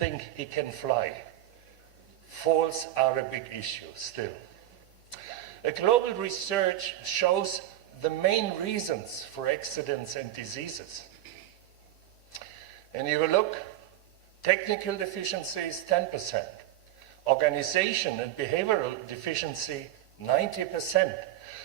think he can fly. Falls are a big issue still. A global research shows the main reasons for accidents and diseases. And you look, technical deficiencies, 10%. Organization and behavioral deficiency, 90%.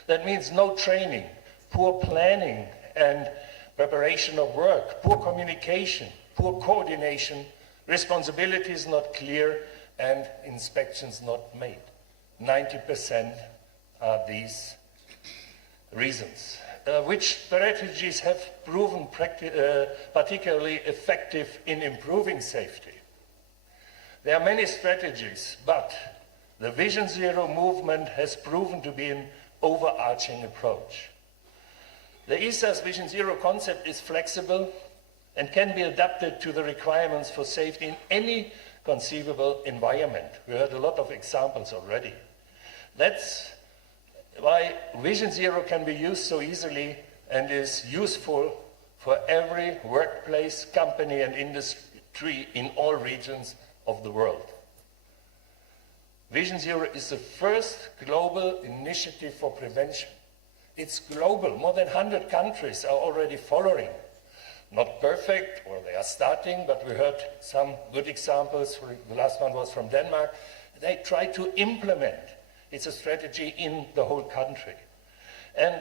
That means no training, poor planning and preparation of work, poor communication, poor coordination, responsibilities not clear, and inspections not made. 90% are these reasons. Which strategies have proven particularly effective in improving safety? There are many strategies, but the Vision Zero movement has proven to be an overarching approach. The ESA's Vision Zero concept is flexible and can be adapted to the requirements for safety in any conceivable environment. We heard a lot of examples already. That's why Vision Zero can be used so easily and is useful for every workplace, company and industry in all regions of the world. Vision Zero is the first global initiative for prevention. It's global. More than 100 countries are already following. Not perfect, or they are starting, but we heard some good examples. The last one was from Denmark. They try to implement. It's a strategy in the whole country. And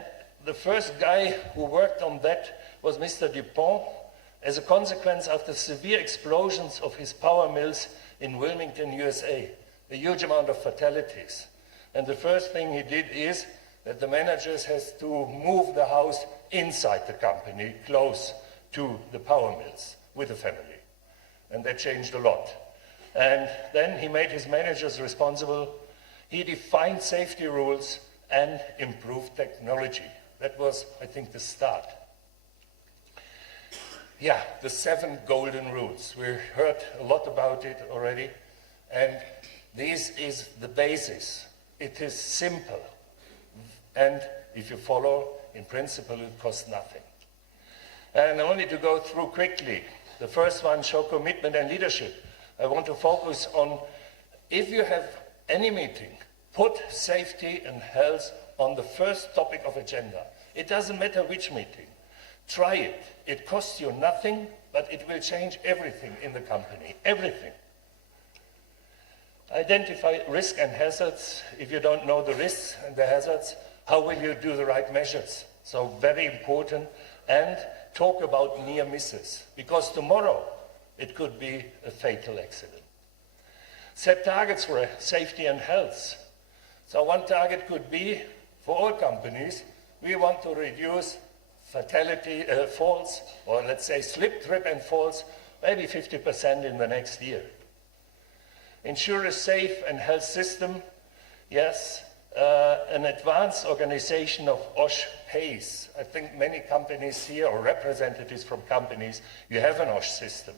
the first guy who worked on that was Mr. Dupont, as a consequence of the severe explosions of his power mills in Wilmington, USA. A huge amount of fatalities. And the first thing he did is that the managers has to move the house inside the company, close to the power mills, with the family. And that changed a lot. And then he made his managers responsible. He defined safety rules and improved technology. That was, I think, the start. Yeah, the 7 golden rules. We heard a lot about it already. And this is the basis. It is simple. And if you follow, in principle, it costs nothing. And only to go through quickly. The first one, show commitment and leadership. I want to focus on, if you have any meeting, put safety and health on the first topic of agenda. It doesn't matter which meeting. Try it. It costs you nothing, but it will change everything in the company. Everything. Identify risk and hazards. If you don't know the risks and the hazards, how will you do the right measures? So very important. And talk about near misses, because tomorrow it could be a fatal accident. Set targets for safety and health. So one target could be, for all companies, we want to reduce fatality, falls, or let's say slip, trip and falls, maybe 50% in the next year. Ensure a safe and health system. Yes, an advanced organization of OSH pays. I think many companies here, or representatives from companies, you have an OSH system,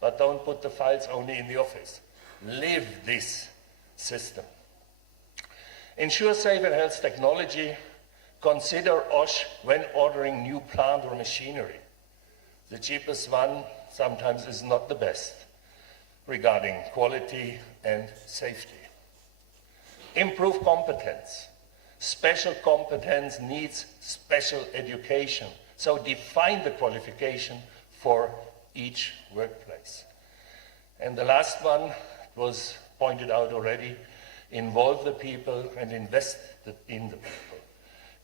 but don't put the files only in the office. Live this system. Ensure safe and health technology. Consider OSH when ordering new plant or machinery. The cheapest one sometimes is not the best regarding quality and safety. Improve competence. Special competence needs special education. So define the qualification for each workplace. And the last one was pointed out already, involve the people and invest in the people.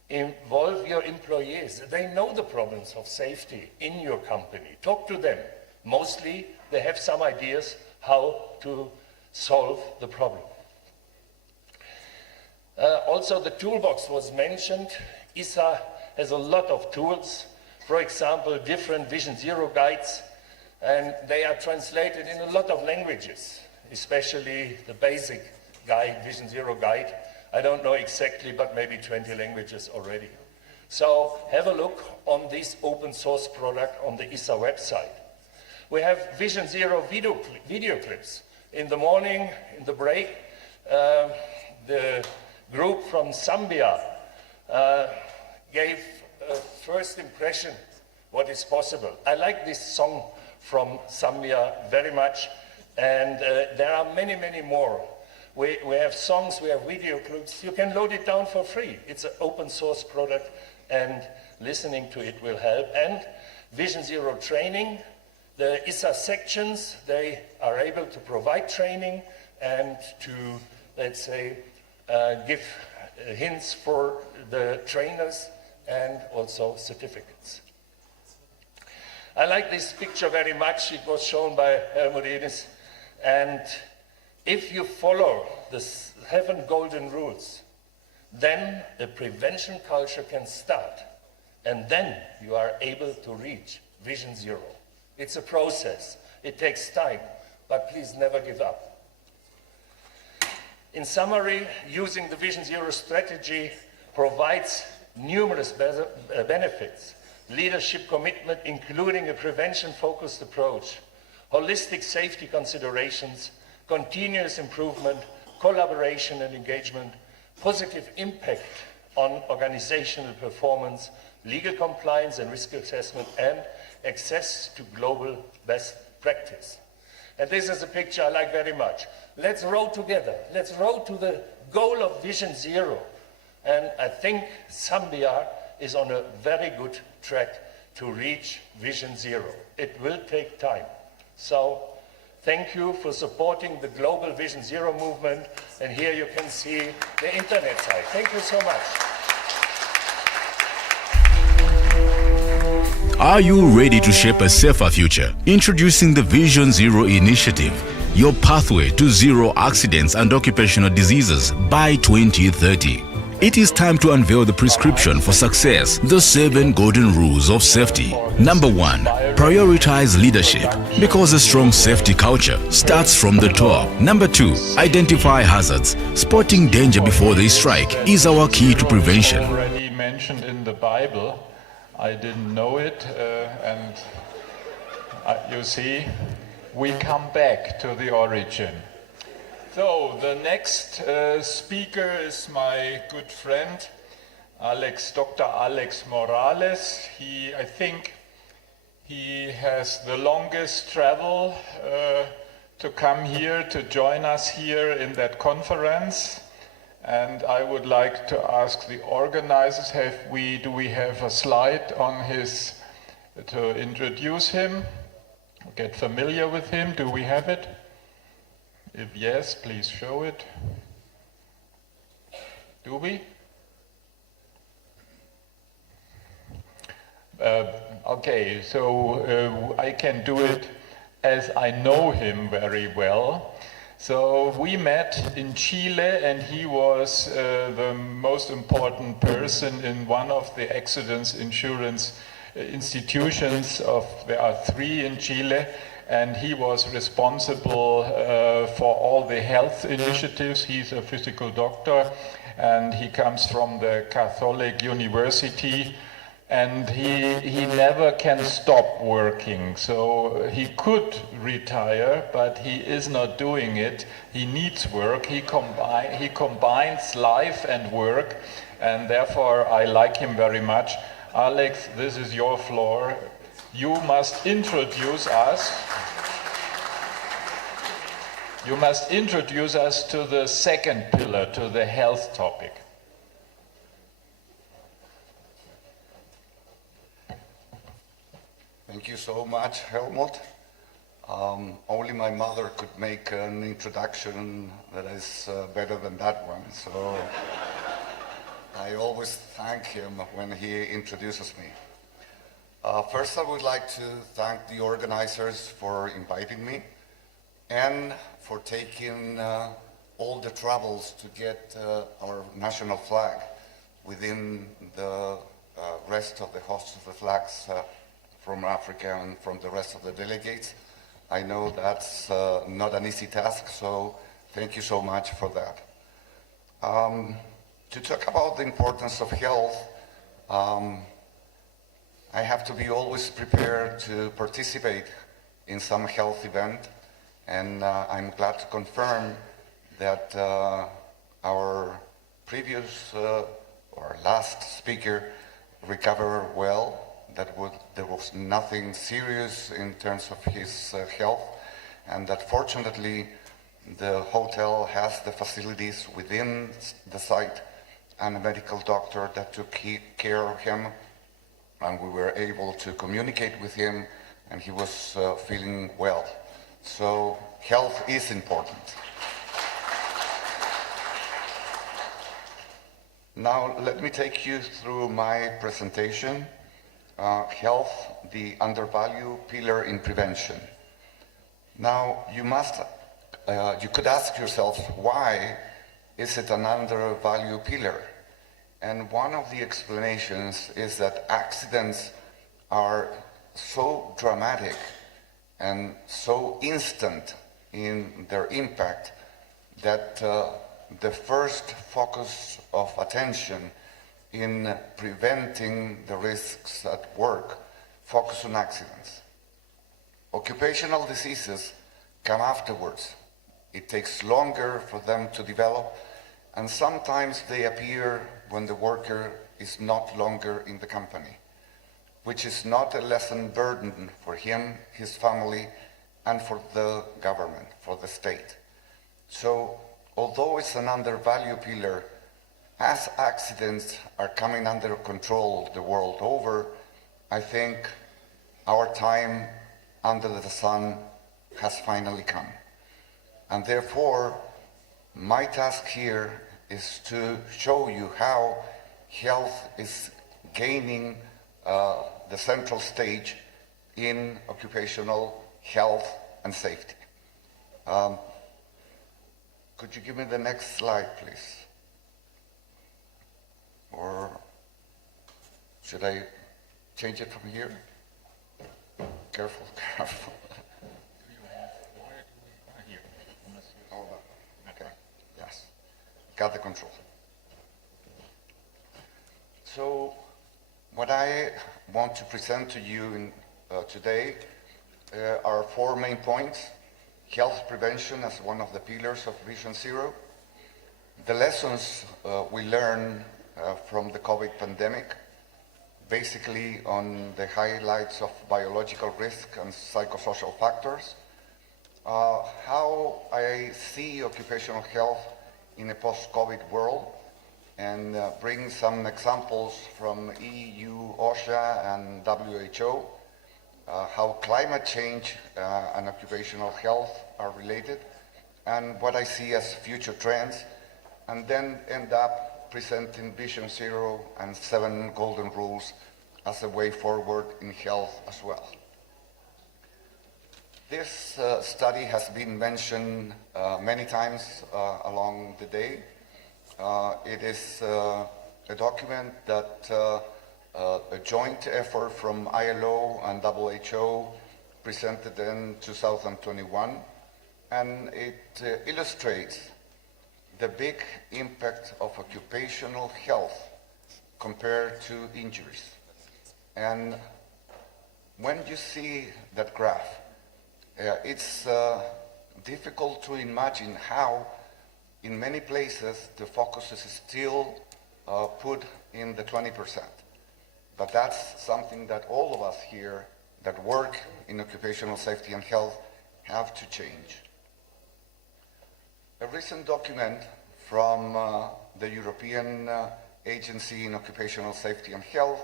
Involve your employees. They know the problems of safety in your company. Talk to them. Mostly they have some ideas how to solve the problem. Also, the toolbox was mentioned. ISA has a lot of tools. For example, different Vision Zero guides, and they are translated in a lot of languages, especially the basic guide, Vision Zero guide. I don't know exactly, but maybe 20 languages already. So have a look on this open source product on the ISA website. We have Vision Zero video clips. In the morning, in the break, the group from Zambia gave a first impression what is possible. I like this song from Zambia very much. And there are many, many more. We have songs, we have video clips. You can load it down for free. It's an open source product, and listening to it will help. And Vision Zero training, the ISA sections, they are able to provide training and to, let's say, give hints for the trainers and also certificates. I like this picture very much. It was shown by Helmut Edis. And if you follow the 7 golden rules, then a prevention culture can start. And then you are able to reach Vision Zero. It's a process. It takes time, but please never give up. In summary, using the Vision Zero strategy provides numerous benefits. Leadership commitment, including a prevention-focused approach, holistic safety considerations, continuous improvement, collaboration and engagement, positive impact on organizational performance, legal compliance and risk assessment, and access to global best practice. And this is a picture I like very much. Let's row together. Let's row to the goal of Vision Zero. And I think Zambia is on a very good track to reach Vision Zero. It will take time. So thank you for supporting the global Vision Zero movement. And here you can see the internet site. Thank you so much. Are you ready to shape a safer future? Introducing the Vision Zero initiative, your pathway to zero accidents and occupational diseases by 2030. It is time to unveil the prescription for success, the 7 golden rules of safety. Number 1, prioritize leadership, because a strong safety culture starts from the top. Number 2, identify hazards. Spotting danger before they strike is our key to prevention. Already mentioned in the Bible. I didn't know it, and you see, we come back to the origin. So the next speaker is my good friend, Dr. Alex Morales. I think he has the longest travel to come here to join us here in that conference. And I would like to ask the organizers, do we have a slide on his, to introduce him, get familiar with him? Do we have it? If yes, please show it. Do we? Okay, so I can do it as I know him very well. So we met in Chile, and he was the most important person in one of the accident insurance institutions there are 3 in Chile, and he was responsible for all the health initiatives. He's a physical doctor, and he comes from the Catholic University. And he never can stop working, so he could retire, but he is not doing it. He needs work. He combines life and work, and therefore I like him very much. Alex, this is your floor. You must introduce us. You must introduce us to the second pillar, to the health topic. Thank you so much, Helmut. Only my mother could make an introduction that is better than that one, so I always thank him when he introduces me. First, I would like to thank the organizers for inviting me and for taking all the troubles to get our national flag within the rest of the hosts of the flags from Africa and from the rest of the delegates. I know that's not an easy task, so thank you so much for that. To talk about the importance of health, I have to be always prepared to participate in some health event, and I'm glad to confirm that our previous or last speaker recovered well. There was nothing serious in terms of his health, and that fortunately the hotel has the facilities within the site and a medical doctor that took care of him, and we were able to communicate with him, and he was feeling well. So health is important. Now let me take you through my presentation, Health, the Undervalued Pillar in Prevention. Now you could ask yourself, why is it an undervalued pillar? And one of the explanations is that accidents are so dramatic and so instant in their impact that the first focus of attention in preventing the risks at work focus on accidents. Occupational diseases come afterwards. It takes longer for them to develop, and sometimes they appear when the worker is not longer in the company, which is not a lesson burden for him, his family, and for the government, for the state. So, although it's an undervalued pillar, as accidents are coming under control the world over, I think our time under the sun has finally come. And therefore, my task here is to show you how health is gaining the central stage in occupational health and safety. Could you give me the next slide, please? Or should I change it from here? Careful, careful. Okay, yes, got the control. So, what I want to present to you today are 4 main points. Health prevention as one of the pillars of Vision Zero. The lessons we learn from the COVID pandemic, basically on the highlights of biological risk and psychosocial factors. How I see occupational health in a post-COVID world, and bring some examples from EU, OSHA, and WHO. How climate change and occupational health are related, and what I see as future trends, and then end up presenting Vision Zero and 7 golden rules as a way forward in health as well. This study has been mentioned many times along the day. It is a document that a joint effort from ILO and WHO presented in 2021, and it illustrates the big impact of occupational health compared to injuries. And when you see that graph, it's difficult to imagine how in many places the focus is still put in the 20%. But that's something that all of us here that work in occupational safety and health have to change. A recent document from the European Agency in Occupational Safety and Health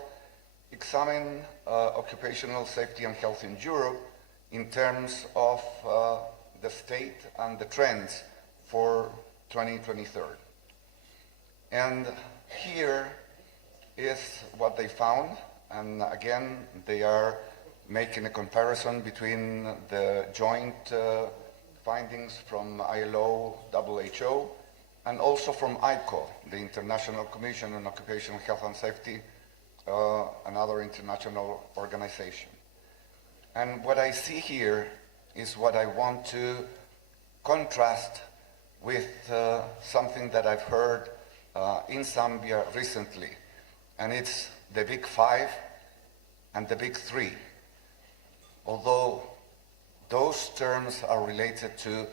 examined occupational safety and health in Europe in terms of the state and the trends for 2023. And here is what they found, and again they are making a comparison between the joint findings from ILO, WHO, and also from ICO, the International Commission on Occupational Health and Safety, another international organization. And what I see here is what I want to contrast with something that I've heard in Zambia recently, and it's the big 5 and the big 3. Although those terms are related to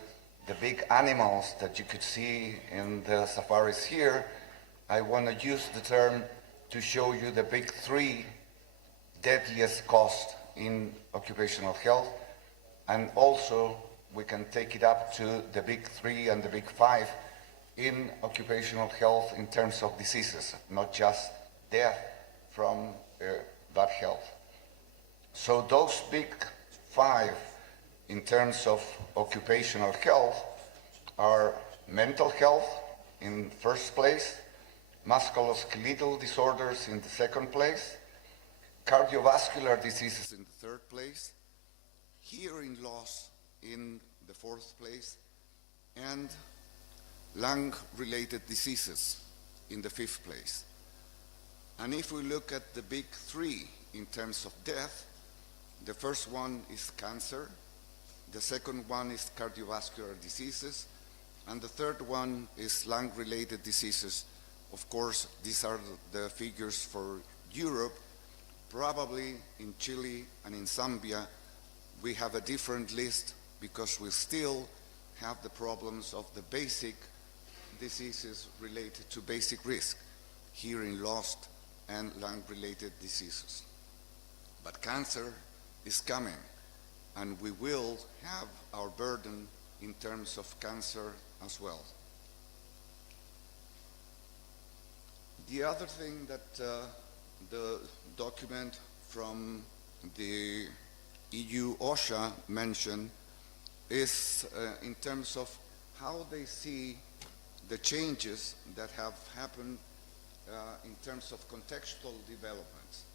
the big animals that you could see in the safaris here, I want to use the term to show you the big 3 deadliest costs in occupational health, and also we can take it up to the big 3 and the big 5 in occupational health in terms of diseases, not just death from bad health. So those big 5 in terms of occupational health are mental health in first place, musculoskeletal disorders in the second place, cardiovascular diseases in the third place, hearing loss in the fourth place, and lung-related diseases in the fifth place. And if we look at the big 3 in terms of death, the first one is cancer, the second one is cardiovascular diseases, and the third one is lung-related diseases. Of course, these are the figures for Europe. Probably in Chile and in Zambia, we have a different list because we still have the problems of the basic diseases related to basic risk, hearing loss and lung-related diseases. But cancer is coming, and we will have our burden in terms of cancer as well. The other thing that the document from the EU OSHA mentioned is in terms of how they see the changes that have happened in terms of contextual developments.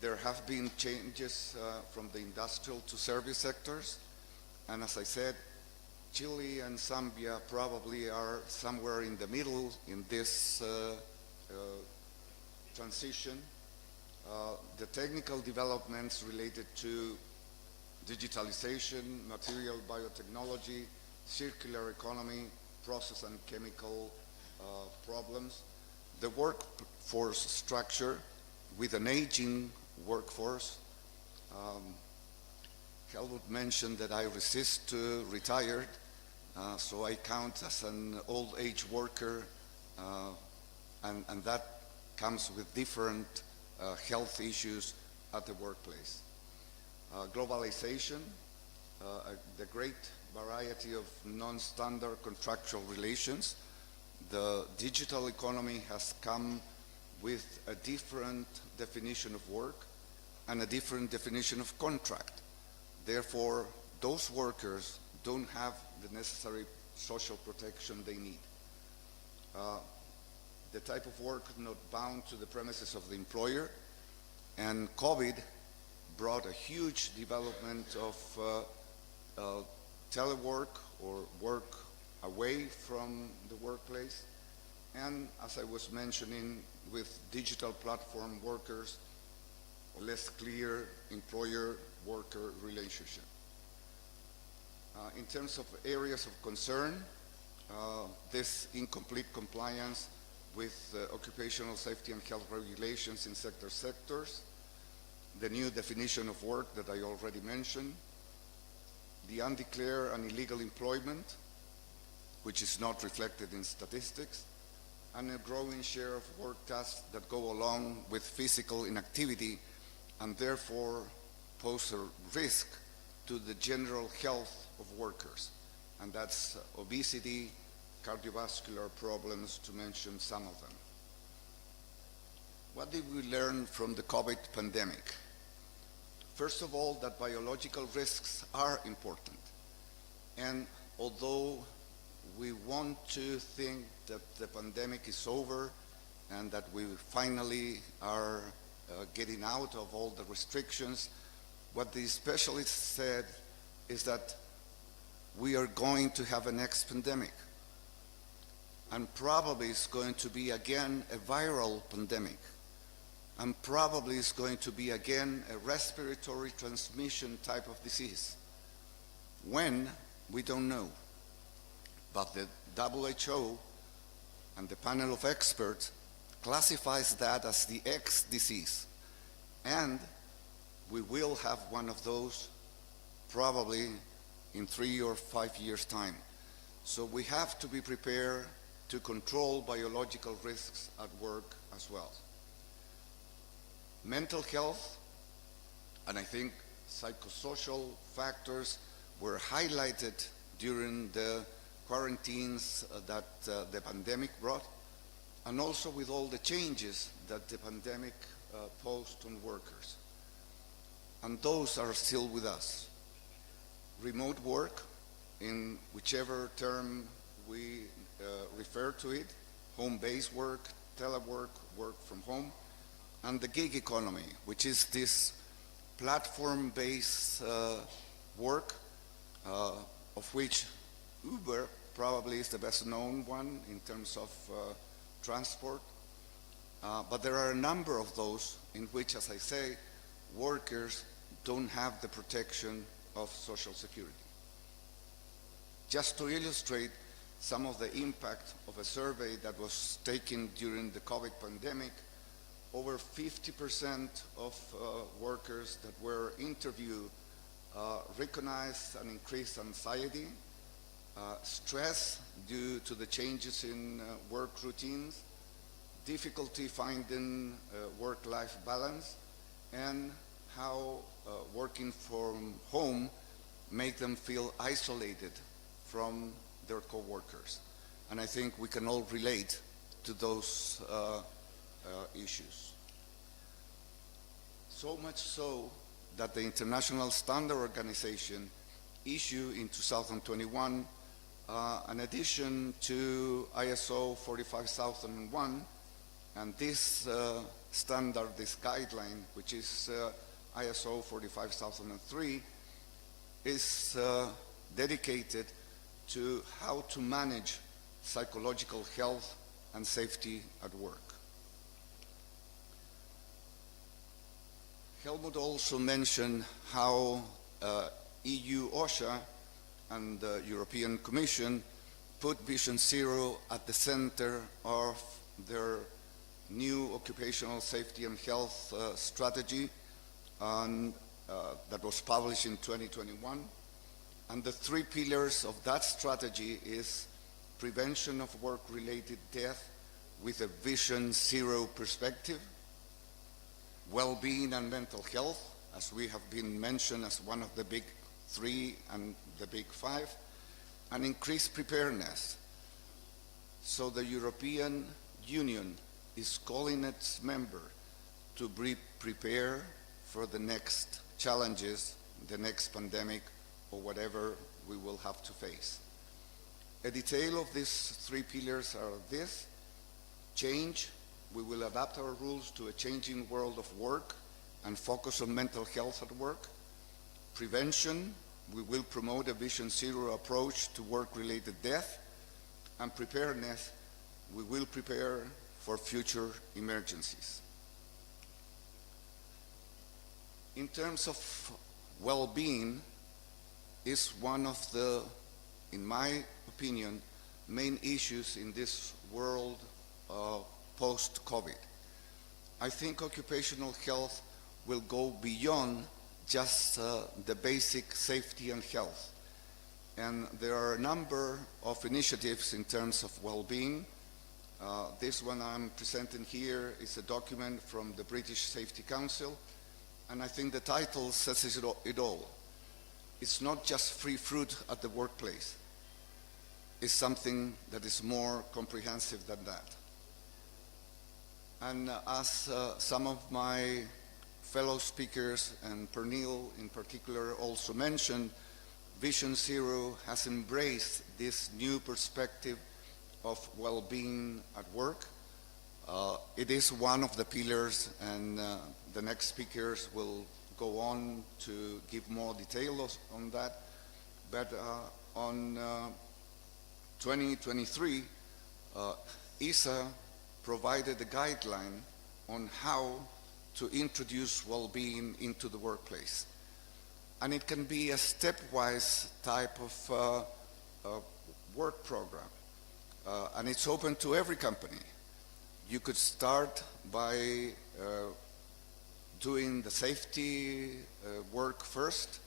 There have been changes from the industrial to service sectors, and as I said, Chile and Zambia probably are somewhere in the middle in this transition. The technical developments related to digitalization, material biotechnology, circular economy, process and chemical problems, the workforce structure with an aging workforce. Helmut mentioned that I resist to retire, so I count as an old age worker, and that comes with different health issues at the workplace. Globalization, the great variety of non-standard contractual relations. The digital economy has come with a different definition of work and a different definition of contract. Therefore, those workers don't have the necessary social protection they need. The type of work not bound to the premises of the employer, and COVID brought a huge development of telework or work away from the workplace, and as I was mentioning, with digital platform workers, less clear employer-worker relationship. In terms of areas of concern, this incomplete compliance with occupational safety and health regulations in sectors, the new definition of work that I already mentioned, the undeclared and illegal employment, which is not reflected in statistics, and a growing share of work tasks that go along with physical inactivity and therefore pose a risk to the general health of workers. And that's obesity, cardiovascular problems, to mention some of them. What did we learn from the COVID pandemic? First of all, that biological risks are important. And although we want to think that the pandemic is over and that we finally are getting out of all the restrictions, what the specialists said is that we are going to have a next pandemic. And probably it's going to be again a viral pandemic. And probably it's going to be again a respiratory transmission type of disease. When? We don't know. But the WHO and the panel of experts classifies that as the X disease. And we will have one of those probably in 3 or 5 years' time. So we have to be prepared to control biological risks at work as well. Mental health, and I think psychosocial factors were highlighted during the quarantines that the pandemic brought, and also with all the changes that the pandemic posed on workers. And those are still with us. Remote work, in whichever term we refer to it, home-based work, telework, work from home, and the gig economy, which is this platform-based work, of which Uber probably is the best known one in terms of transport. But there are a number of those in which, as I say, workers don't have the protection of Social Security. Just to illustrate some of the impact of a survey that was taken during the COVID pandemic, over 50% of workers that were interviewed recognized an increased anxiety, stress due to the changes in work routines, difficulty finding work-life balance, and how working from home make them feel isolated from their co-workers. And I think we can all relate to those issues. So much so that the International Standard Organization issued in 2021 an addition to ISO 45001, and this standard, this guideline, which is ISO 45003, is dedicated to how to manage psychological health and safety at work. Helmut also mentioned how EU OSHA and the European Commission put Vision Zero at the center of their new occupational safety and health strategy that was published in 2021. And the three pillars of that strategy is prevention of work-related death with a Vision Zero perspective, well-being and mental health, as we have been mentioned as one of the big three and the big five, and increased preparedness. So the European Union is calling its member to prepare for the next challenges, the next pandemic, or whatever we will have to face. A detail of these three pillars are this: change, we will adapt our rules to a changing world of work and focus on mental health at work. Prevention, we will promote a Vision Zero approach to work-related death. And preparedness, we will prepare for future emergencies. In terms of well-being, is one of the, in my opinion, main issues in this world post-COVID. I think occupational health will go beyond just the basic safety and health. And there are a number of initiatives in terms of well-being. This one I'm presenting here is a document from the British Safety Council, and I think the title says it all. It's not just free fruit at the workplace. It's something that is more comprehensive than that. And as some of my fellow speakers, and Pernille in particular also mentioned, Vision Zero has embraced this new perspective of well-being at work. It is one of the pillars, and the next speakers will go on to give more details on that. But on 2023, ISA provided a guideline on how to introduce well-being into the workplace. And it can be a stepwise type of work program. And it's open to every company. You could start by doing the safety work first.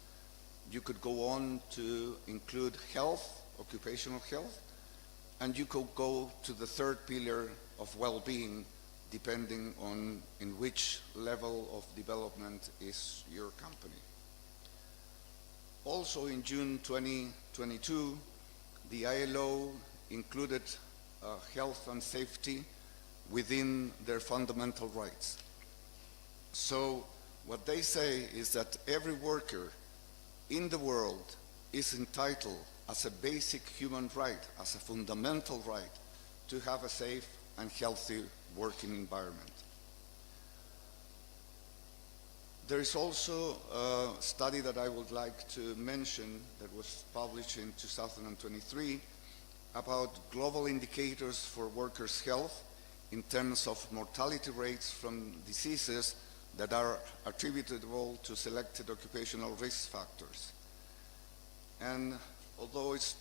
You could go on to include health, occupational health, and you could go to the third pillar of well-being, depending on in which level of development is your company. Also in June 2022, the ILO included health and safety within their fundamental rights. So what they say is that every worker in the world is entitled as a basic human right, as a fundamental right, to have a safe and healthy working environment. There is also a study that I would like to mention that was published in 2023 about global indicators for workers' health in terms of mortality rates from diseases that are attributable to selected occupational risk factors. And although it's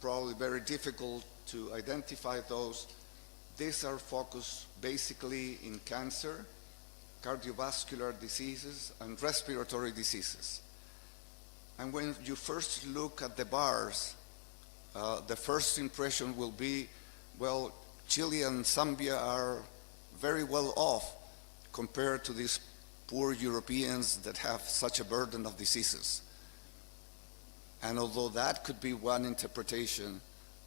probably very difficult to identify those, these are focused basically in cancer, cardiovascular diseases, and respiratory diseases. And when you first look at the bars, the first impression will be, well, Chile and Zambia are very well off compared to these poor Europeans that have such a burden of diseases. And although that could be one interpretation,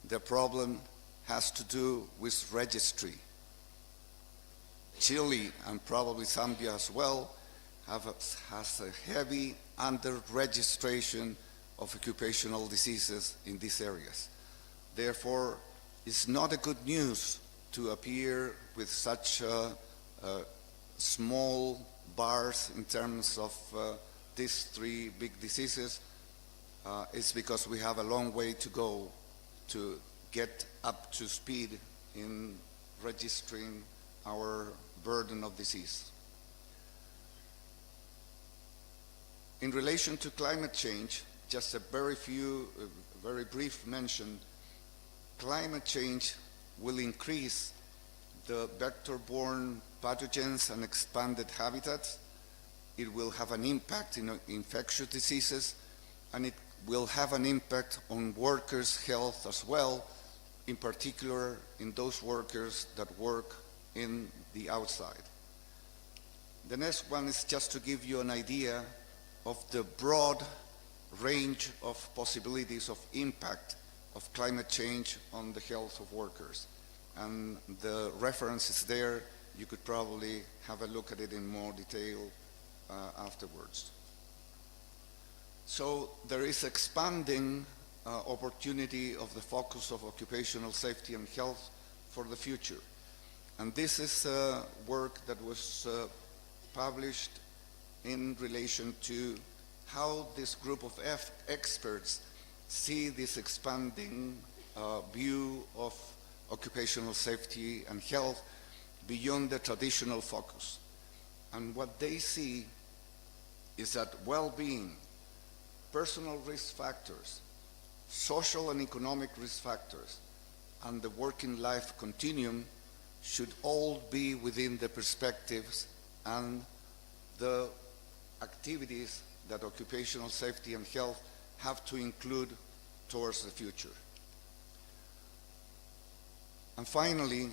the problem has to do with registry. Chile, and probably Zambia as well, has a heavy under-registration of occupational diseases in these areas. Therefore, it's not a good news to appear with such small bars in terms of these three big diseases. It's because we have a long way to go to get up to speed in registering our burden of disease. In relation to climate change, just a very brief mention. Climate change will increase the vector-borne pathogens and expanded habitats. It will have an impact in infectious diseases, and it will have an impact on workers' health as well, in particular in those workers that work in the outside. The next one is just to give you an idea of the broad range of possibilities of impact of climate change on the health of workers. And the reference is there. You could probably have a look at it in more detail afterwards. So there is expanding opportunity of the focus of occupational safety and health for the future. And this is work that was published in relation to how this group of experts see this expanding view of occupational safety and health beyond the traditional focus. And what they see is that well-being, personal risk factors, social and economic risk factors, and the working life continuum should all be within the perspectives and the activities that occupational safety and health have to include towards the future. And finally,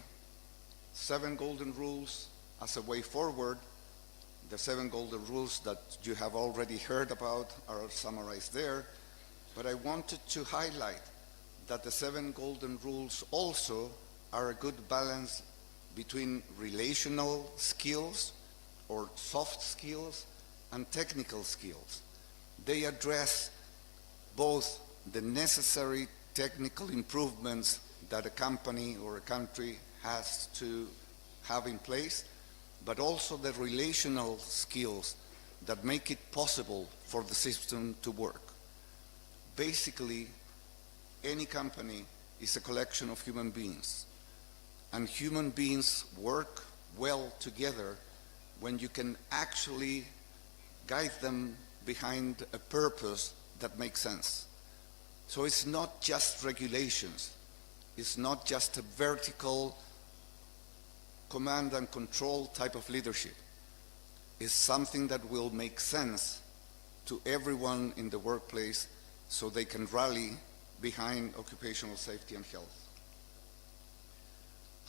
7 golden rules as a way forward. The 7 golden rules that you have already heard about are summarized there, but I wanted to highlight that the 7 golden rules also are a good balance between relational skills or soft skills and technical skills. They address both the necessary technical improvements that a company or a country has to have in place, but also the relational skills that make it possible for the system to work. Basically, any company is a collection of human beings, and human beings work well together when you can actually guide them behind a purpose that makes sense. So it's not just regulations, it's not just a vertical command and control type of leadership. It's something that will make sense to everyone in the workplace so they can rally behind occupational safety and health.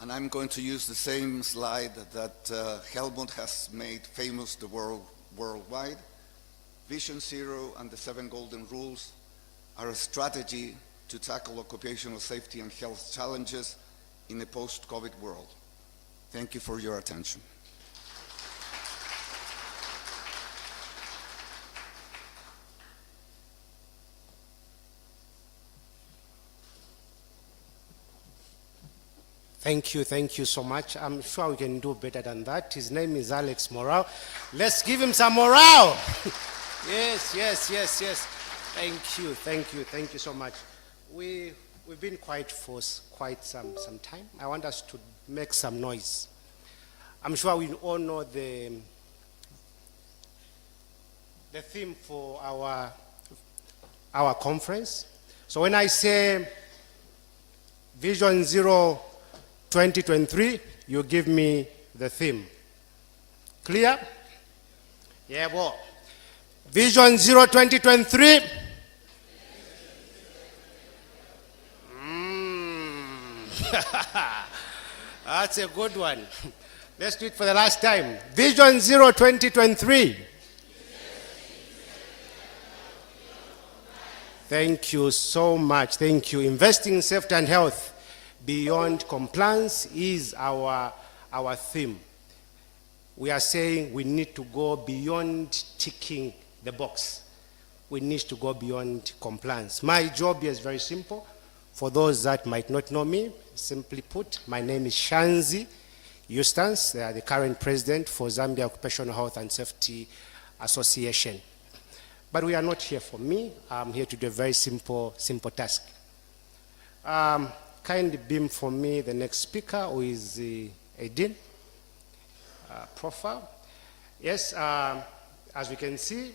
And I'm going to use the same slide that Helmut has made famous the worldwide. Vision Zero and the 7 Golden Rules are a strategy to tackle occupational safety and health challenges in a post-COVID world. Thank you for your attention. Thank you so much. I'm sure we can do better than that. His name is Alex Morale. Let's give him some morale. Yes. Thank you so much. We've been quiet for quite some time. I want us to make some noise. I'm sure we all know the theme for our conference. So when I say Vision Zero 2023, you give me the theme. Clear? Yeah, well. Vision Zero 2023. That's a good one. Let's do it for the last time. Vision Zero 2023. Thank you so much. Thank you. Investing in safety and health beyond compliance is our theme. We are saying we need to go beyond ticking the box. We need to go beyond compliance. My job here is very simple. For those that might not know me, simply put, my name is Shanzi Eustace, the current president for Zambia Occupational Health and Safety Association. But we are not here for me. I'm here to do a very simple task. Kindly beam for me the next speaker, who is Aidin. Profile. Yes, as we can see,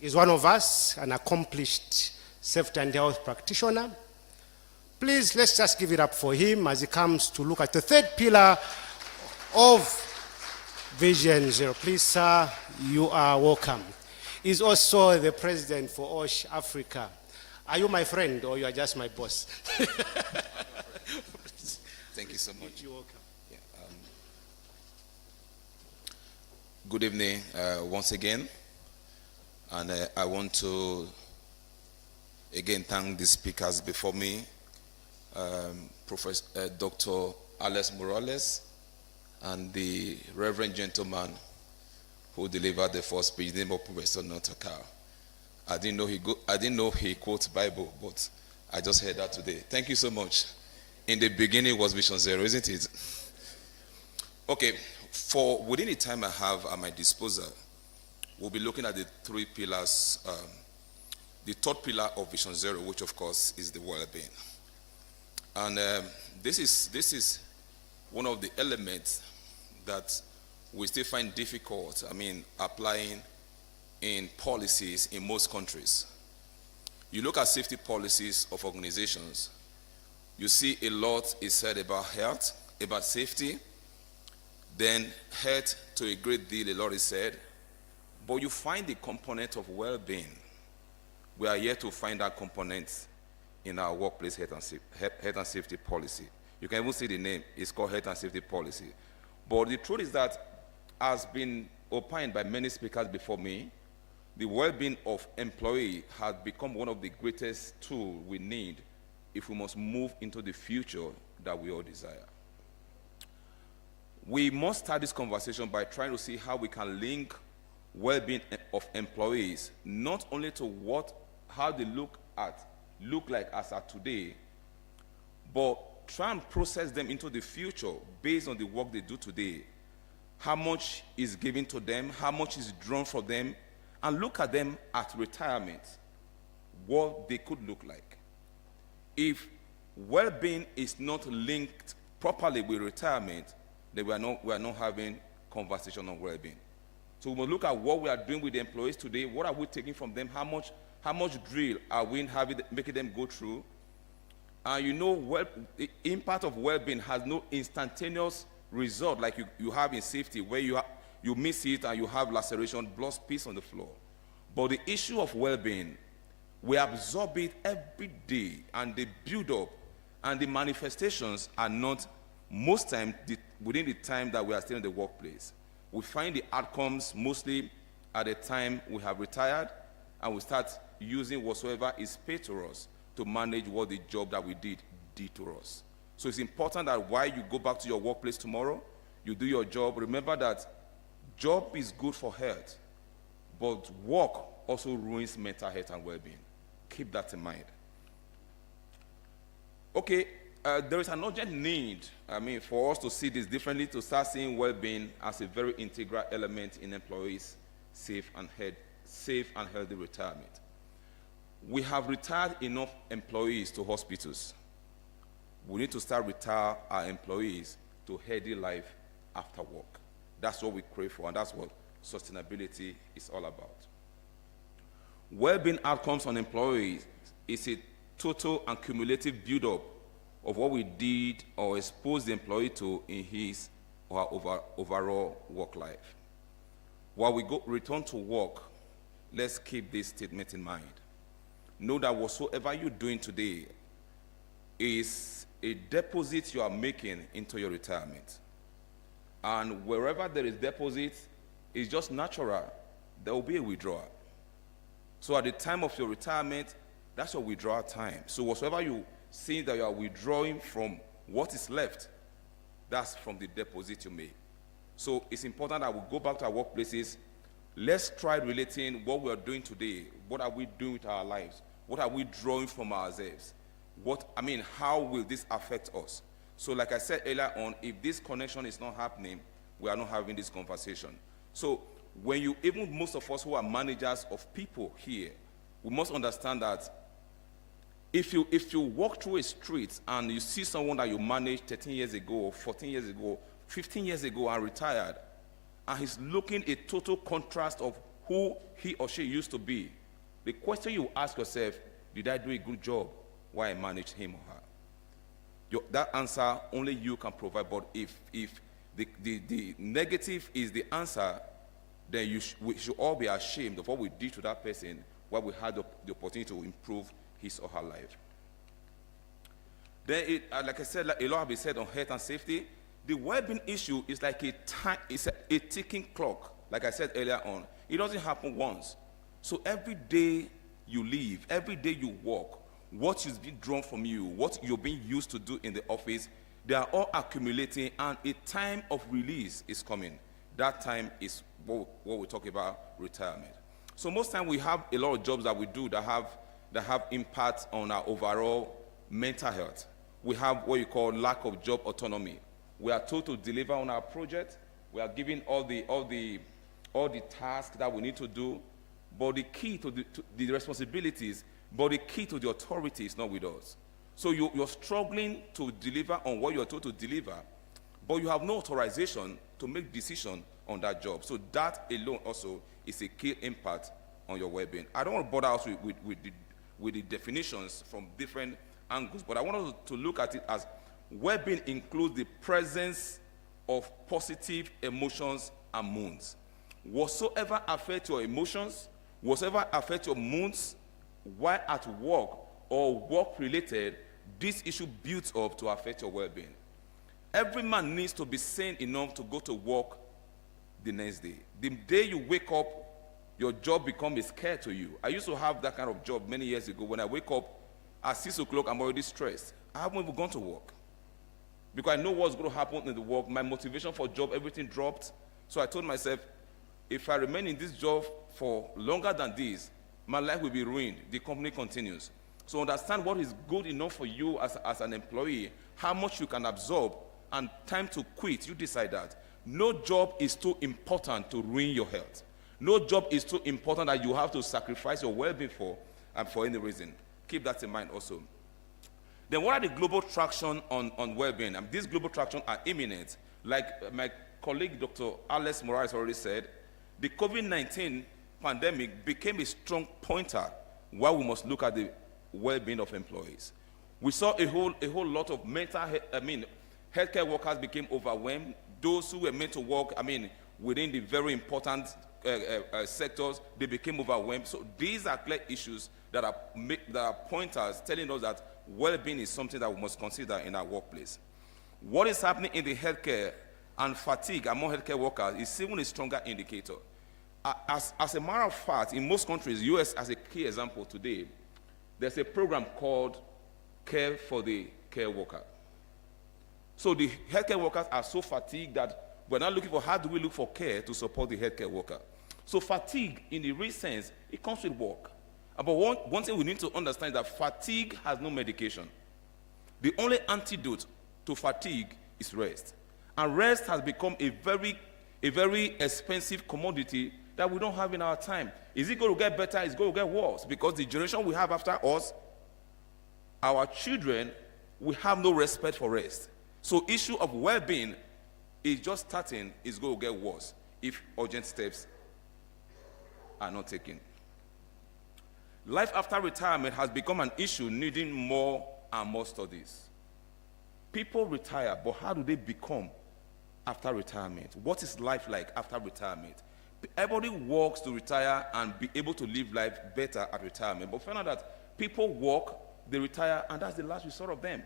is one of us, an accomplished safety and health practitioner. Please, let's just give it up for him as he comes to look at the third pillar of Vision Zero. Please, sir, you are welcome. He's also the president for OSH Africa. Are you my friend or you are just my boss? Thank you so much. You're welcome. Yeah, good evening once again. And I want to again thank the speakers before me, Professor Dr. Alex Morales and the Reverend gentleman who delivered the first speech, the name of Professor Notakar. I didn't know he quotes Bible, but I just heard that today. Thank you so much. In the beginning was Vision Zero, isn't it? Okay, for within the time I have at my disposal, we'll be looking at the three pillars. The third pillar of Vision Zero, which of course is the well-being. And this is one of the elements that we still find difficult, applying in policies in most countries. You look at safety policies of organizations, you see a lot is said about health, about safety, then health to a great deal, a lot is said, but you find the component of well-being. We are yet to find that component in our workplace health and safety policy. You can even see the name, it's called health and safety policy. But the truth is that, as been opined by many speakers before me, the well-being of employee has become one of the greatest tools we need if we must move into the future that we all desire. We must start this conversation by trying to see how we can link well-being of employees not only to how they look like as at today, but try and process them into the future based on the work they do today. How much is given to them, how much is drawn from them, and look at them at retirement, what they could look like. If well-being is not linked properly with retirement, then we are not having conversation on well-being. So we will look at what we are doing with the employees today. What are we taking from them? How much drill are we making them go through? And the impact of well-being has no instantaneous result like you have in safety, where you miss it and you have laceration, blood spills on the floor. But the issue of well-being, we absorb it every day, and they build up, and the manifestations are not, most times, within the time that we are still in the workplace. We find the outcomes mostly at the time we have retired, and we start using whatsoever is paid to us to manage what the job that we did to us. So it's important that while you go back to your workplace tomorrow, you do your job. Remember that job is good for health, but work also ruins mental health and well-being. Keep that in mind. Okay, there is an urgent need, for us to see this differently, to start seeing well-being as a very integral element in employees' safe and healthy retirement. We have retired enough employees to hospitals. We need to start retire our employees to healthy life after work. That's what we crave for, and that's what sustainability is all about. Well-being outcomes on employees is a total and cumulative build-up of what we did or exposed the employee to in his or her overall work life. While we return to work, let's keep this statement in mind. Know that whatsoever you're doing today is a deposit you are making into your retirement. And wherever there is deposit, it's just natural, there will be a withdrawal. So at the time of your retirement, that's your withdrawal time. So whatsoever you see that you are withdrawing from what is left, that's from the deposit you make. So it's important that we go back to our workplaces. Let's try relating what we are doing today. What are we doing with our lives? What are we drawing from ourselves? How will this affect us? So like I said earlier on, if this connection is not happening, we are not having this conversation. So even most of us who are managers of people here, we must understand that if you walk through a street and you see someone that you managed 13 years ago, or 14 years ago, 15 years ago and retired, and he's looking a total contrast of who he or she used to be, the question you ask yourself, did I do a good job while I managed him or her? That answer only you can provide, but if the negative is the answer, then we should all be ashamed of what we did to that person while we had the opportunity to improve his or her life. Then, like I said, like a lot has been said on health and safety. The well-being issue is like a ticking clock. Like I said earlier on, it doesn't happen once. So every day you live, every day you work, what is being drawn from you, what you're being used to do in the office, they are all accumulating, and a time of release is coming. That time is what we talk about, retirement. So most time we have a lot of jobs that we do that have impact on our overall mental health. We have what you call lack of job autonomy. We are told to deliver on our project. We are given all the tasks that we need to do, but the key to the responsibilities, but the key to the authority is not with us. So you're struggling to deliver on what you're told to deliver, but you have no authorization to make decision on that job. So that alone also is a key impact on your well-being. I don't want to bother us with the definitions from different angles, but I want us to look at it as well-being includes the presence of positive emotions and moods. Whatsoever affects your emotions, whatsoever affects your moods while at work or work-related, this issue builds up to affect your well-being. Every man needs to be sane enough to go to work the next day. The day you wake up, your job becomes a scare to you. I used to have that kind of job many years ago. When I wake up at 6 o'clock, I'm already stressed. I haven't even gone to work because I know what's going to happen in the work. My motivation for job, everything dropped. So I told myself, if I remain in this job for longer than this, my life will be ruined. The company continues. So understand what is good enough for you as an employee, how much you can absorb, and time to quit. You decide that. No job is too important to ruin your health. No job is too important that you have to sacrifice your well-being for, and for any reason. Keep that in mind also. Then what are the global traction on well-being? These global traction are imminent. Like my colleague, Dr. Alex Morales already said, the COVID-19 pandemic became a strong pointer why we must look at the well-being of employees. We saw a whole lot of healthcare workers became overwhelmed. Those who were meant to work, within the very important sectors, they became overwhelmed. So these are clear issues that are pointers telling us that well-being is something that we must consider in our workplace. What is happening in the healthcare and fatigue among healthcare workers is even a stronger indicator. As a matter of fact, in most countries, US as a key example today, there's a program called Care for the Care Worker. So the healthcare workers are so fatigued that we're now looking for how do we look for care to support the healthcare worker. So fatigue, in the real sense, it comes with work. But one thing we need to understand is that fatigue has no medication. The only antidote to fatigue is rest. And rest has become a very expensive commodity that we don't have in our time. Is it going to get better? It's going to get worse, because the generation we have after us, our children, will have no respect for rest. So issue of well-being is just starting, is going to get worse if urgent steps are not taken. Life after retirement has become an issue needing more and more studies. People retire, but how do they become after retirement? What is life like after retirement? Everybody works to retire and be able to live life better at retirement. But find out that people work, they retire, and that's the last we saw of them.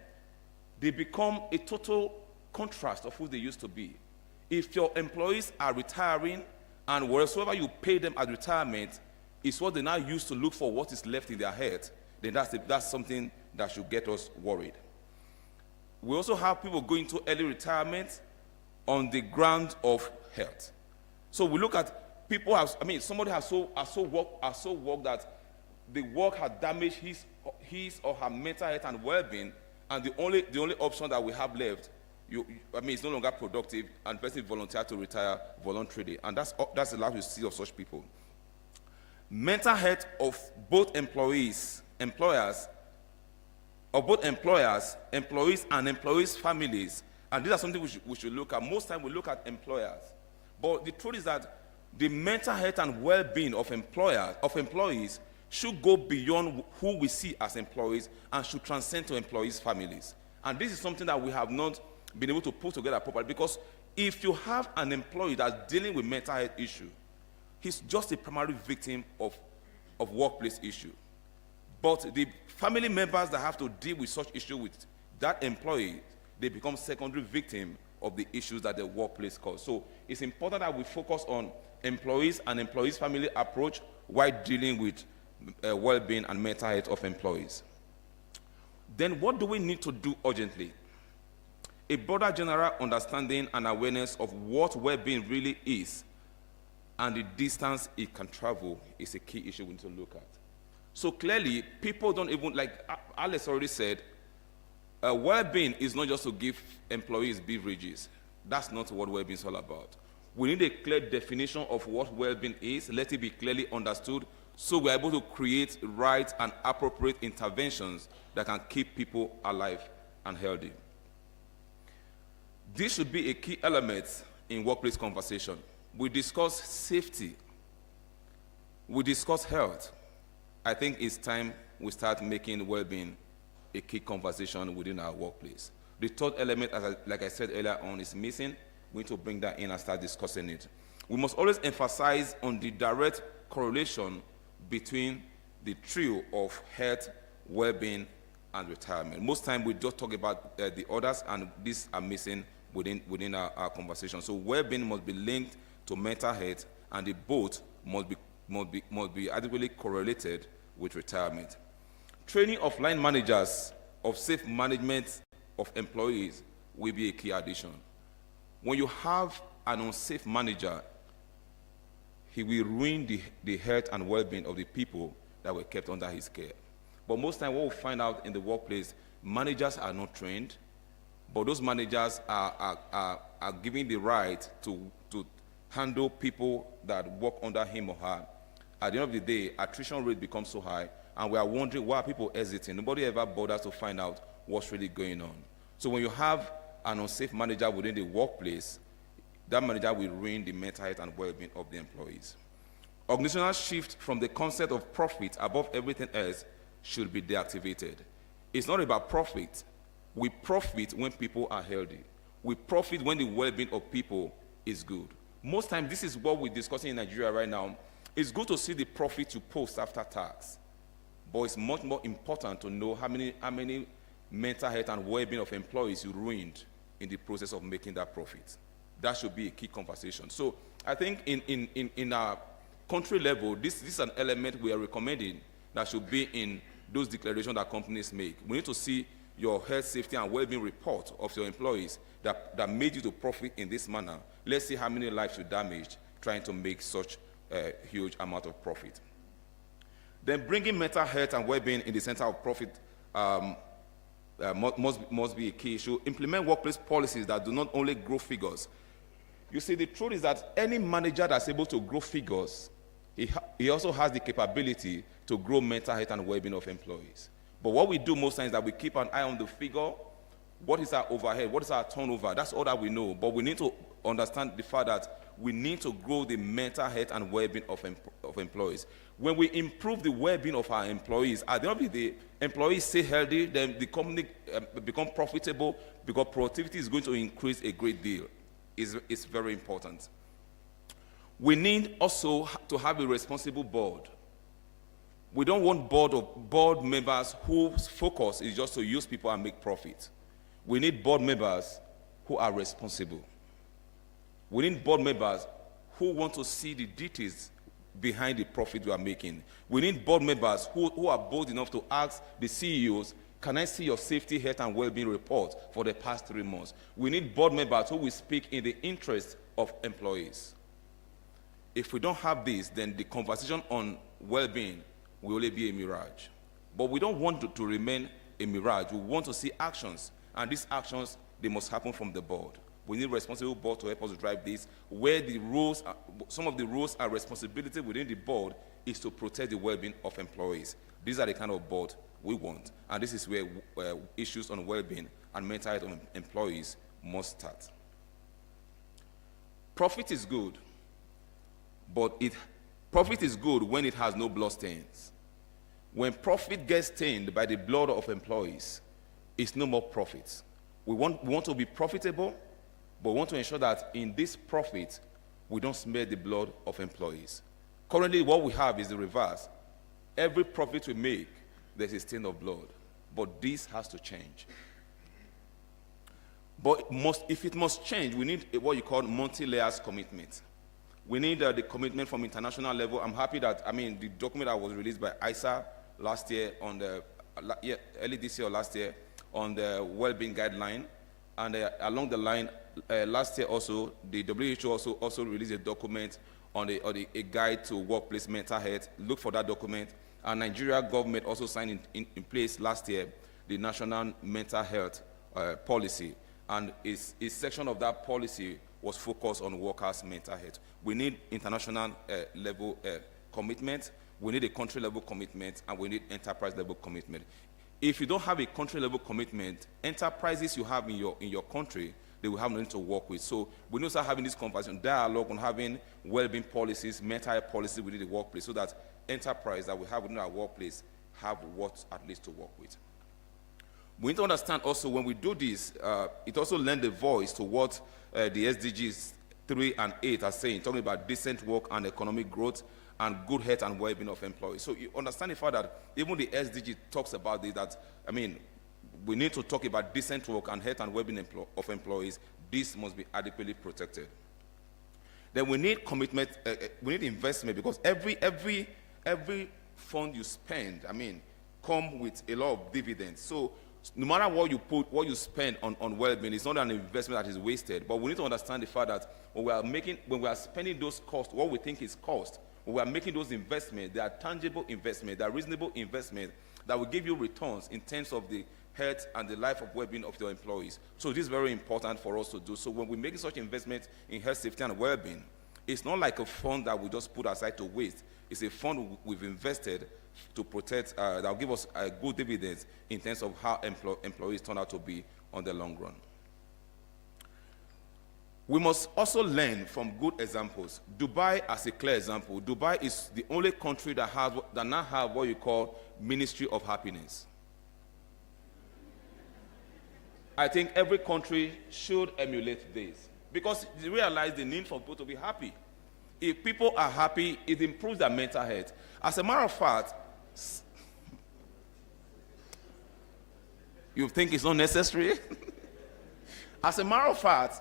They become a total contrast of who they used to be. If your employees are retiring and whatsoever you pay them at retirement is what they now use to look for what is left in their head, then that's something that should get us worried. We also have people going to early retirement on the ground of health. So we look at people somebody has so worked that the work has damaged his or her mental health and well-being, and the only option that we have left, it's no longer productive, and the person volunteer to retire voluntarily, and that's the last we see of such people. Mental health of both employees, and employees' families, and these are something we should look at. Most time we look at employers, but the truth is that the mental health and well-being of employees should go beyond who we see as employees and should transcend to employees' families. And this is something that we have not been able to put together properly, because if you have an employee that's dealing with mental health issue, he's just a primary victim of workplace issue. But the family members that have to deal with such issue with that employee, they become secondary victim of the issues that the workplace causes. So it's important that we focus on employees and employees' family approach while dealing with well-being and mental health of employees. Then what do we need to do urgently? A broader general understanding and awareness of what well-being really is and the distance it can travel is a key issue we need to look at. So clearly, people don't even, like Alex already said, well-being is not just to give employees beverages. That's not what well-being is all about. We need a clear definition of what well-being is, let it be clearly understood, so we're able to create right and appropriate interventions that can keep people alive and healthy. This should be a key element in workplace conversation. We discuss safety. We discuss health. I think it's time we start making well-being a key conversation within our workplace. The third element, like I said earlier on, is missing. We need to bring that in and start discussing it. We must always emphasize on the direct correlation between the trio of health, well-being, and retirement. Most time we just talk about the others, and these are missing within our conversation. So well-being must be linked to mental health, and the both must be adequately correlated with retirement. Training of line managers of safe management of employees will be a key addition. When you have an unsafe manager, he will ruin the health and well-being of the people that were kept under his care. But most time what we find out in the workplace, managers are not trained, but those managers are given the right to handle people that work under him or her. At the end of the day, attrition rate becomes so high, and we are wondering why people are exiting. Nobody ever bothers to find out what's really going on. So when you have an unsafe manager within the workplace, that manager will ruin the mental health and well-being of the employees. Organizational shift from the concept of profit above everything else should be deactivated. It's not about profit. We profit when people are healthy. We profit when the well-being of people is good. Most times, this is what we're discussing in Nigeria right now. It's good to see the profit you post after tax, but it's much more important to know how many mental health and well-being of employees you ruined in the process of making that profit. That should be a key conversation. So I think in our country level, this is an element we are recommending that should be in those declarations that companies make. We need to see your health, safety, and well-being report of your employees that made you to profit in this manner. Let's see how many lives you damaged trying to make such a huge amount of profit. Then bringing mental health and well-being in the center of profit must be a key issue. Implement workplace policies that do not only grow figures. You see, the truth is that any manager that's able to grow figures, he also has the capability to grow mental health and well-being of employees. But what we do most times is that we keep an eye on the figure. What is our overhead? What is our turnover? That's all that we know. But we need to understand the fact that we need to grow the mental health and well-being of employees. When we improve the well-being of our employees, at the end of the day, employees stay healthy, then the company become profitable because productivity is going to increase a great deal. It's very important. We need also to have a responsible board. We don't want board members whose focus is just to use people and make profit. We need board members who are responsible. We need board members who want to see the details behind the profit we are making. We need board members who are bold enough to ask the CEOs, can I see your safety, health, and well-being report for the past 3 months? We need board members who will speak in the interest of employees. If we don't have this, then the conversation on well-being will only be a mirage. But we don't want to remain a mirage. We want to see actions, and these actions, they must happen from the board. We need a responsible board to help us drive this, where the rules, some of the rules and responsibility within the board is to protect the well-being of employees. These are the kind of board we want, and this is where issues on well-being and mental health of employees must start. Profit is good, but profit is good when it has no blood stains. When profit gets stained by the blood of employees, it's no more profit. We want to be profitable, but we want to ensure that in this profit, we don't smear the blood of employees. Currently, what we have is the reverse. Every profit we make, there's a stain of blood. But this has to change. But if it must change, we need what you call multi-layers commitment. We need the commitment from international level. I'm happy that, the document that was released by ISA last year, early this year or last year, on the well-being guideline. And along the line, last year also, the WHO also released a document on a guide to workplace mental health. Look for that document. And Nigeria government also signed in place last year the National Mental Health Policy. And a section of that policy was focused on workers' mental health. We need international level commitment, we need a country level commitment, and we need enterprise level commitment. If you don't have a country level commitment, enterprises you have in your country, they will have nothing to work with. So we need to start having this conversation, dialogue on having well-being policies, mental health policies within the workplace, so that enterprise that we have within our workplace have what at least to work with. We need to understand also when we do this, it also lends a voice to what the SDGs 3 and 8 are saying, talking about decent work and economic growth and good health and well-being of employees. So you understand the fact that even the SDG talks about this, that, we need to talk about decent work and health and well-being of employees. This must be adequately protected. Then we need commitment, we need investment, because every fund you spend, come with a lot of dividends. So no matter what you spend on well-being, it's not an investment that is wasted. But we need to understand the fact that when we are spending those costs, what we think is cost, when we are making those investments, they are tangible investments, they are reasonable investments that will give you returns in terms of the health and the life of well-being of your employees. So this is very important for us to do. So when we make such investments in health, safety, and well-being, it's not like a fund that we just put aside to waste. It's a fund we've invested to protect, that will give us good dividends in terms of how employees turn out to be on the long run. We must also learn from good examples. Dubai, as a clear example, Dubai is the only country that now have what you call Ministry of Happiness. I think every country should emulate this, because they realize the need for people to be happy. If people are happy, it improves their mental health. As a matter of fact, you think it's not necessary? As a matter of fact,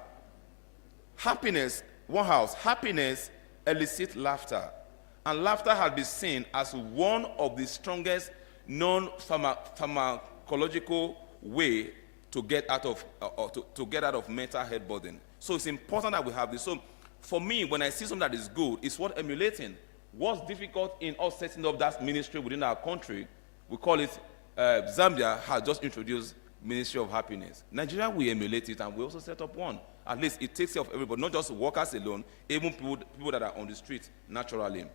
happiness elicits laughter. And laughter has been seen as one of the strongest non-pharmacological way to get out of to get out of mental health burden. So it's important that we have this. So for me, when I see something that is good, it's worth emulating. What's difficult in us setting up that ministry within our country, we call it Zambia has just introduced Ministry of Happiness. Nigeria, we emulate it, and we also set up one. At least it takes care of everybody, not just workers alone, even people that are on the street naturally.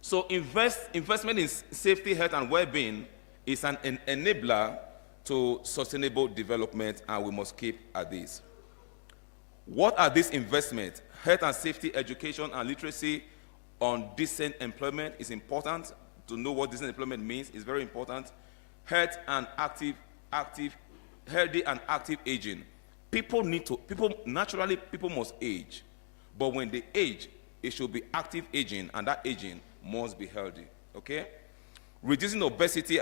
So investment in safety, health, and well-being is an enabler to sustainable development, and we must keep at this. What are these investments? Health and safety, education, and literacy on decent employment is important. To know what decent employment means is very important. Healthy and active aging. People must age, but when they age, it should be active aging, and that aging must be healthy. Okay, reducing obesity.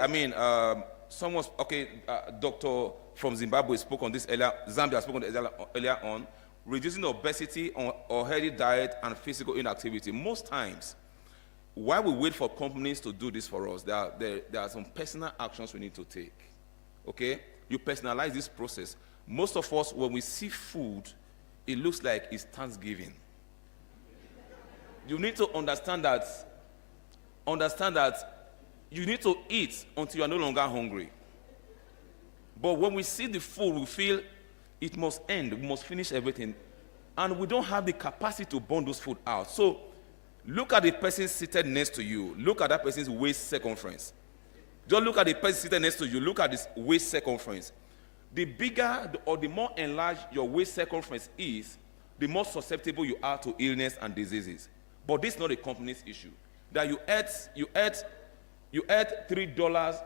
Doctor from Zimbabwe spoke on this earlier. Zambia spoke on this earlier on. Reducing obesity or healthy diet and physical inactivity. Most times, while we wait for companies to do this for us, there are some personal actions we need to take. Okay, you personalize this process. Most of us, when we see food, it looks like it's Thanksgiving. You need to understand that you need to eat until you are no longer hungry. But when we see the food, we feel it must end, we must finish everything. And we don't have the capacity to burn those food out. So look at the person seated next to you. Look at that person's waist circumference. Just look at the person seated next to you. Look at this waist circumference. The bigger or the more enlarged your waist circumference is, the more susceptible you are to illness and diseases. But this is not a company's issue. That you ate $3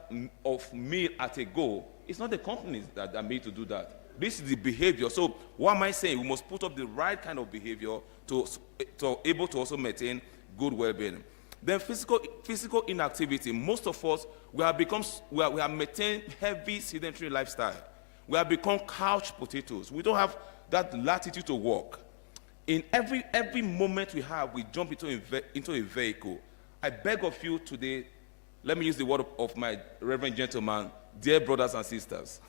of meal at a go. It's not the companies that are made to do that. This is the behavior. So what am I saying? We must put up the right kind of behavior to able to also maintain good well-being. Then physical inactivity. Most of us, we have maintained heavy sedentary lifestyle. We have become couch potatoes. We don't have that latitude to walk. In every moment we have, we jump into a vehicle. I beg of you today, let me use the word of my reverend gentleman, dear brothers and sisters.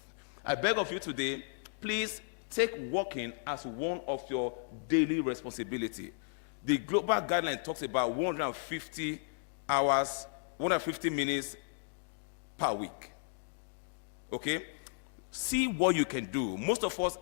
I beg of you today, please take walking as one of your daily responsibility. The global guideline talks about 150 minutes per week. Okay? See what you can do. Most of us,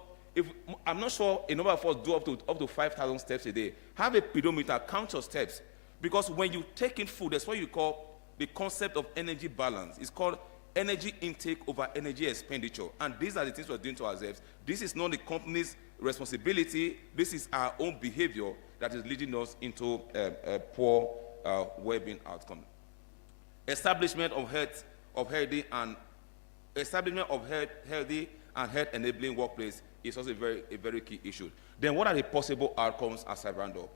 I'm not sure a number of us do up to 5,000 steps a day. Have a pedometer, count your steps. Because when you take in food, that's what you call the concept of energy balance. It's called energy intake over energy expenditure. And these are the things we're doing to ourselves. This is not the company's responsibility. This is our own behavior that is leading us into a poor well-being outcome. Establishment of healthy and health-enabling workplace is also a very key issue. Then what are the possible outcomes as I round up?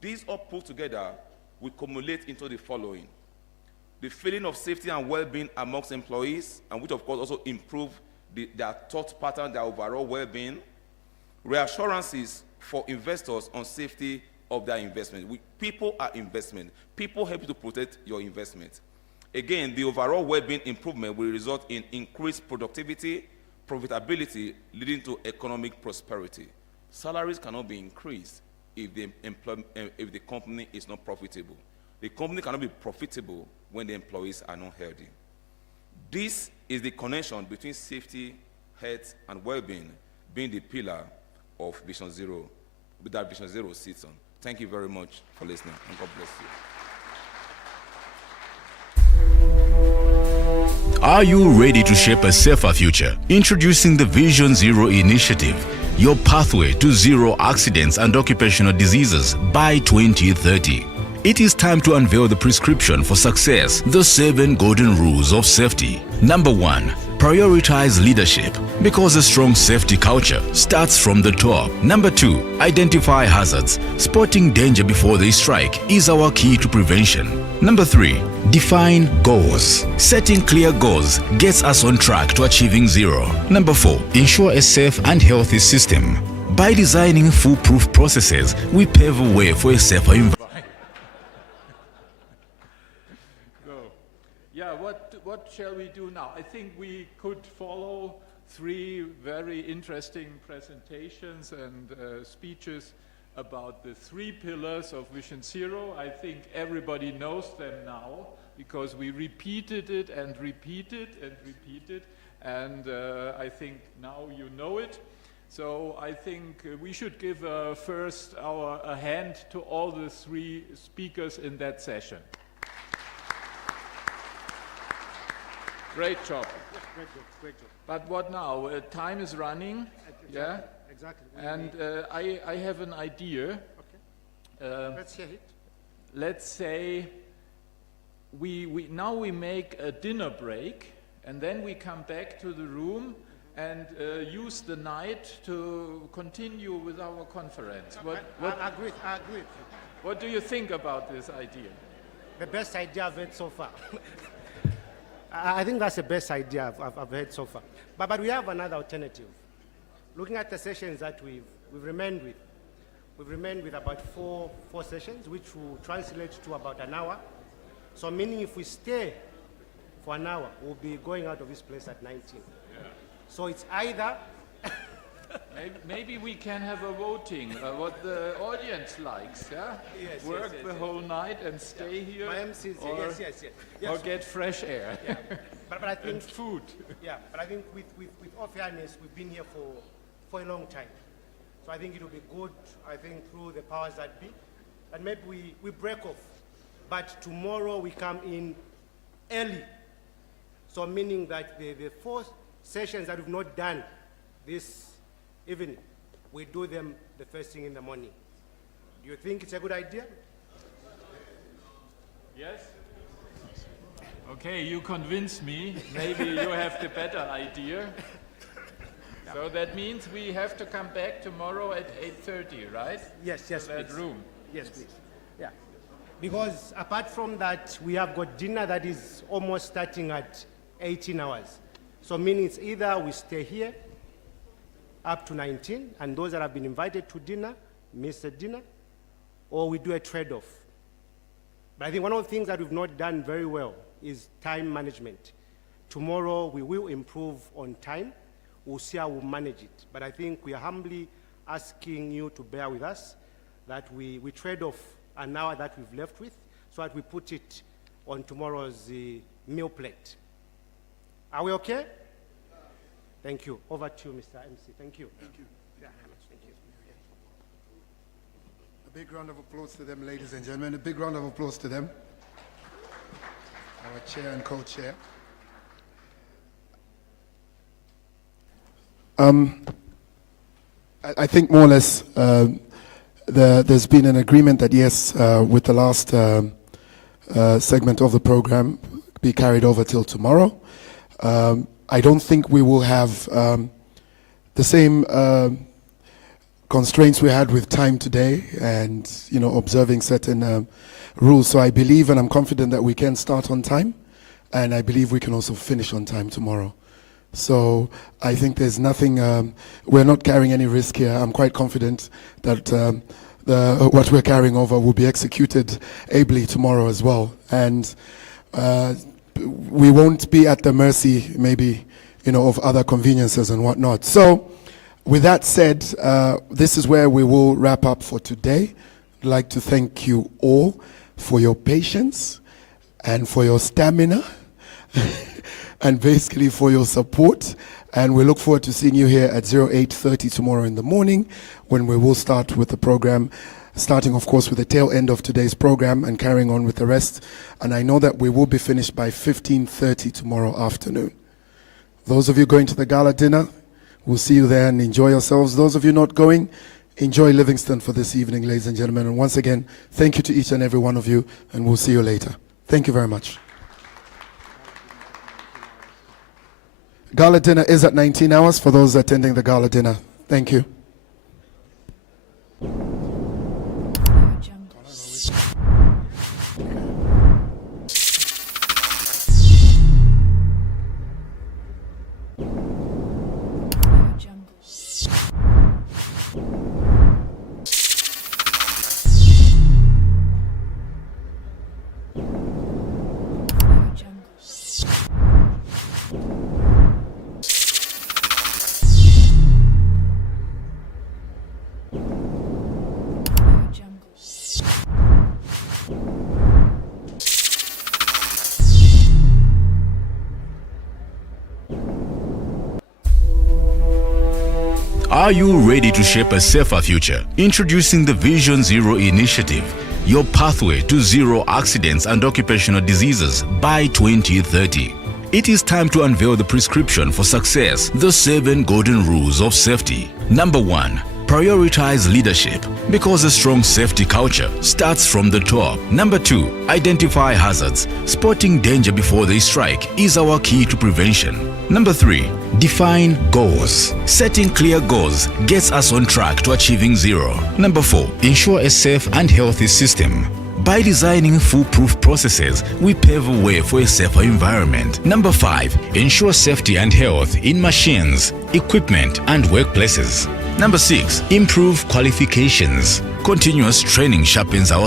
These all put together will cumulate into the following. The feeling of safety and well-being amongst employees, and which of course also improve their thought pattern, their overall well-being. Reassurances for investors on safety of their investment. People are investment. People help you to protect your investment. Again, the overall well-being improvement will result in increased productivity, profitability, leading to economic prosperity. Salaries cannot be increased if the company is not profitable. The company cannot be profitable when the employees are not healthy. This is the connection between safety, health, and well-being being the pillar of Vision Zero, that Vision Zero sits on. Thank you very much for listening, and God bless you. Are you ready to shape a safer future? Introducing the Vision Zero initiative, your pathway to zero accidents and occupational diseases by 2030. It is time to unveil the prescription for success, the 7 golden rules of safety. Number 1, prioritize leadership, because a strong safety culture starts from the top. Number 2, identify hazards. Spotting danger before they strike is our key to prevention. Number 3, define goals. Setting clear goals gets us on track to achieving zero. Number 4, ensure a safe and healthy system. By designing foolproof processes, we pave a way for a safer environment. shall we do now? I think we could follow 3 very interesting presentations and speeches about the 3 pillars of Vision Zero. I think everybody knows them now because we repeated it and repeated and repeated, and I think now you know it. So I think we should give first a hand to all the 3 speakers in that session. Great job. Great job, great job. But what now? Time is running. Exactly, Yeah. Exactly. And I have an idea. Let's hear it. Let's say now we make a dinner break, and then we come back to the room and use the night to continue with our conference. I agree. What do you think about this idea? The best idea I've heard so far. I think that's the best idea I've heard so far. But we have another alternative. Looking at the sessions that we've remained with about four sessions, which will translate to about an hour. So meaning if we stay for an hour, we'll be going out of this place at 19. Yeah. So it's either... Maybe we can have a voting, what the audience likes, yeah? Yes, Work the whole night and stay here, My MC or, yes. or get fresh air Yeah. But I think and food. Yeah, but I think with all fairness, we've been here for a long time. So I think it will be good, I think, through the powers that be, and maybe we break off. But tomorrow we come in early. So meaning that the 4 sessions that we've not done this evening, we do them the first thing in the morning. Do you think it's a good idea? Yes? Okay, you convinced me. Maybe you have the better idea. So that means we have to come back tomorrow at 8:30, right? Yes, to that please. room. Yes, please. Yeah. Because apart from that, we have got dinner that is almost starting at 18 hours. So meaning it's either we stay here up to 19, and those that have been invited to dinner miss the dinner, or we do a trade-off. But I think one of the things that we've not done very well is time management. Tomorrow we will improve on time. We'll see how we'll manage it. But I think we are humbly asking you to bear with us, that we trade off an hour that we've left with, so that we put it on tomorrow's meal plate. Are we okay? Thank you. Over to you, Mr. MC. Thank you. Thank you. Yeah, thank you. A big round of applause to them, ladies and gentlemen. A big round of applause to them. Our chair and co-chair. I think more or less there's been an agreement that yes, with the last segment of the program be carried over till tomorrow. I don't think we will have the same constraints we had with time today and, you know, observing certain rules. So I believe and I'm confident that we can start on time, and I believe we can also finish on time tomorrow. So I think there's nothing, we're not carrying any risk here. I'm quite confident that what we're carrying over will be executed ably tomorrow as well. And we won't be at the mercy, maybe, you know, of other conveniences and whatnot. So with that said, this is where we will wrap up for today. I'd like to thank you all for your patience and for your stamina and basically for your support. And we look forward to seeing you here at 08:30 tomorrow in the morning, when we will start with the program, starting of course with the tail end of today's program and carrying on with the rest. And I know that we will be finished by 15:30 tomorrow afternoon. Those of you going to the gala dinner, we'll see you there and enjoy yourselves. Those of you not going, enjoy Livingstone for this evening, ladies and gentlemen. And once again, thank you to each and every one of you, and we'll see you later. Thank you very much. Gala dinner is at 19 hours for those attending the gala dinner. Thank you. Jungle. Are you ready to shape a safer future? Introducing the Vision Zero initiative, your pathway to zero accidents and occupational diseases by 2030. It is time to unveil the prescription for success, the 7 golden rules of safety. Number 1. Prioritize leadership, because a strong safety culture starts from the top. Number 2. Identify hazards. Spotting danger before they strike is our key to prevention. Number 3. Define goals. Setting clear goals gets us on track to achieving zero. Number 4. Ensure a safe and healthy system. By designing foolproof processes, we pave a way for a safer environment. Number 5. Ensure safety and health in machines, equipment, and workplaces. Number 6. Improve qualifications. Continuous training sharpens our